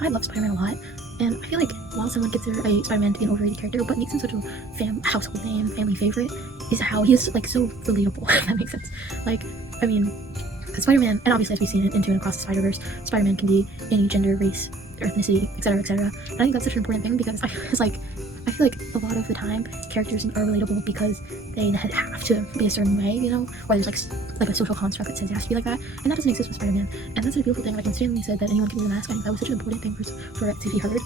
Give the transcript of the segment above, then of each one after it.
I love Spider-Man a lot, and I feel like while someone considers a Spider-Man to be an overrated character, what makes him such a household name, family favorite, is how he is like so relatable. If that makes sense. Like, I mean, Spider-Man, and obviously as we've seen it Into and Across the Spider-Verse, Spider-Man can be any gender, race, ethnicity, etc., etc. And I think that's such an important thing because I feel like a lot of the time characters are relatable because they have to be a certain way, you know, or there's like a social construct that says it has to be like that, and that doesn't exist with Spider-Man, and that's a beautiful thing. Like when Stanley said that anyone can wear the mask, I think that was such an important thing for it to be heard,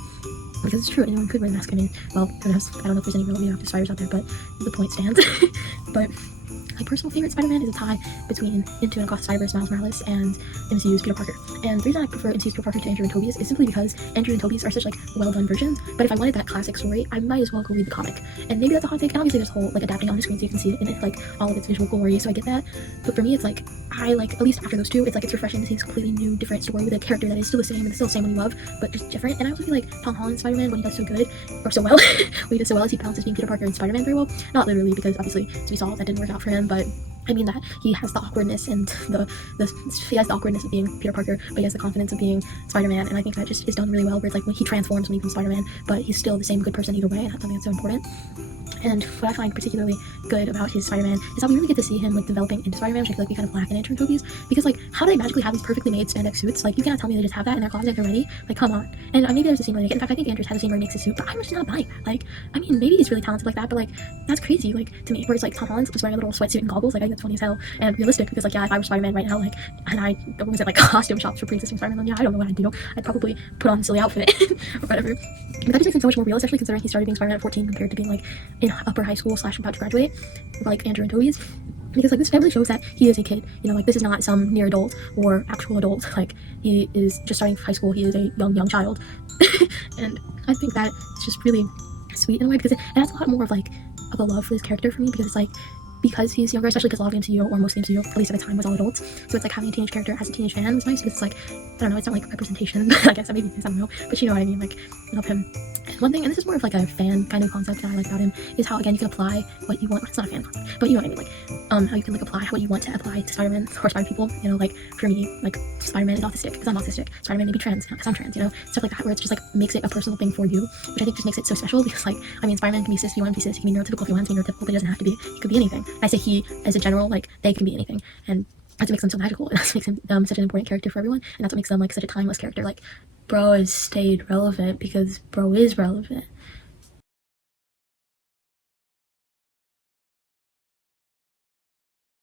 because it's true, anyone could wear the mask. I mean, well, who knows? I don't know if there's any real radioactive spiders out there, but the point stands. But my personal favorite Spider-Man is a tie between Into and Across the Spider-Verse Miles Morales and MCU's Peter Parker. And the reason I prefer MCU's Peter Parker to Andrew and Toby's is simply because Andrew and Toby's are such like well-done versions, but if I wanted that classic story, I might as well go read the comic. And maybe that's a hot take, and obviously there's whole like adapting on the screen so you can see it in it, like all of its visual glory, so I get that. But for me, it's like, I like, at least after those two, it's like it's refreshing to see this completely new, different story with a character that is still the same, and it's still the same one you love, but just different. And I also feel like Tom Holland's Spider-Man, when he does so good, or so well, when he does so well, as he balances being Peter Parker and Spider-Man very well. Not literally, because obviously, as we saw, that didn't work out for him, but I mean that he has the awkwardness and he has the awkwardness of being Peter Parker, but he has the confidence of being Spider-Man, and I think that just is done really well, where it's like when he transforms when he becomes Spider-Man, but he's still the same good person either way, and that's something that's so important. And what I find particularly good about his Spider-Man is how we really get to see him like developing into Spider-Man, which I feel like we kind of lack in Andrew and Toby's, because like, how do they magically have these perfectly made spandex suits? Like, you cannot tell me they just have that in their closet already. Like, come on. And maybe there's a scene where they get, in fact, I think Andrew's has a scene where he makes a suit, but I'm just not buying that. Like, I mean, maybe he's really talented like that, but like, that's crazy, like, to me, whereas like Tom Holland's just wearing a little sweatsuit and goggles, like, I think that's funny as hell and realistic, because like, yeah, if I were Spider-Man right now, like, and I was at like costume shops for pre-existing Spider-Man, then yeah, I don't know what I'd do. I'd probably put on a silly outfit or whatever. But that just makes him so much more real, especially considering he started being Spider-Man at 14 compared to being like in upper high school / about to graduate, like Andrew and Toby's. Because like, this really shows that he is a kid, you know, like, this is not some near adult or actual adult, like, he is just starting high school, he is a young child. And I think that it's just really sweet in a way, because it has a lot more of like of a love for this character for me, because it's like, because he's younger, especially because a lot of the MCU, or most of the MCU, at least at the time, was all adults, so it's like having a teenage character as a teenage fan was nice, because it's like, I don't know, it's not like representation, I guess, maybe, I don't know, but you know what I mean, like, I love him. And one thing, and this is more of like a fan kind of concept that I like about him, is how, again, you can apply what you want. It's not a fan concept, but you know what I mean, like, how you can like apply what you want to apply to Spider-Man or Spider people, you know, like, for me, like, Spider-Man is autistic because I'm autistic, Spider-Man may be trans because I'm trans, you know, stuff like that, where it's just like makes it a personal thing for you, which I think just makes it so special, because like, I mean, Spider-Man can be cis if you want to be cis, he can be neurotypical if you want to be neurotypical, but he doesn't have to be, he could be anything. And I say he as a general, like, they can be anything, and that's what makes them so magical, and that's what makes him such an important character for everyone, and that's what makes them like such a timeless character. Like, bro has stayed relevant because bro is relevant.